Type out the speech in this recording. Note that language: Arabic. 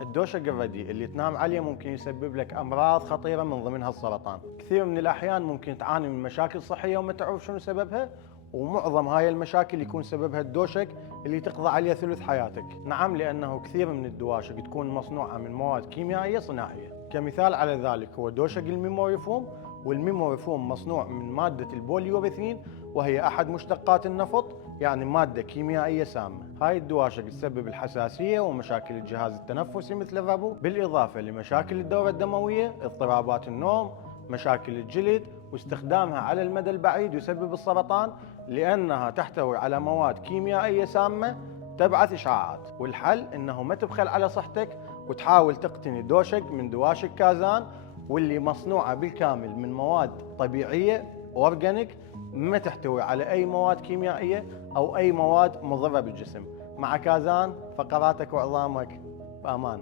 الدوشق الرديء اللي تنام عليه ممكن يسبب لك أمراض خطيرة من ضمنها السرطان. كثير من الأحيان ممكن تعاني من مشاكل صحية وما تعرف شنو سببها، ومعظم هاي المشاكل يكون سببها الدوشق اللي تقضى عليه ثلث حياتك. نعم، لأنه كثير من الدواشق تكون مصنوعة من مواد كيميائية صناعية. كمثال على ذلك هو دوشق الميموري فوم، والميموري فوم مصنوع من مادة البوليوريثين، وهي أحد مشتقات النفط، يعني مادة كيميائية سامة. هاي الدواشق تسبب الحساسية ومشاكل الجهاز التنفسي مثل الربو، بالإضافة لمشاكل الدورة الدموية، اضطرابات النوم، مشاكل الجلد، واستخدامها على المدى البعيد يسبب السرطان، لأنها تحتوي على مواد كيميائية سامة تبعث إشعاعات. والحل إنه ما تبخل على صحتك وتحاول تقتني دوشق من دواشق كازان، واللي مصنوعة بالكامل من مواد طبيعية أورجانيك، ما تحتوي على أي مواد كيميائية أو أي مواد مضرة بالجسم. مع كازان فقراتك وعظامك بأمان.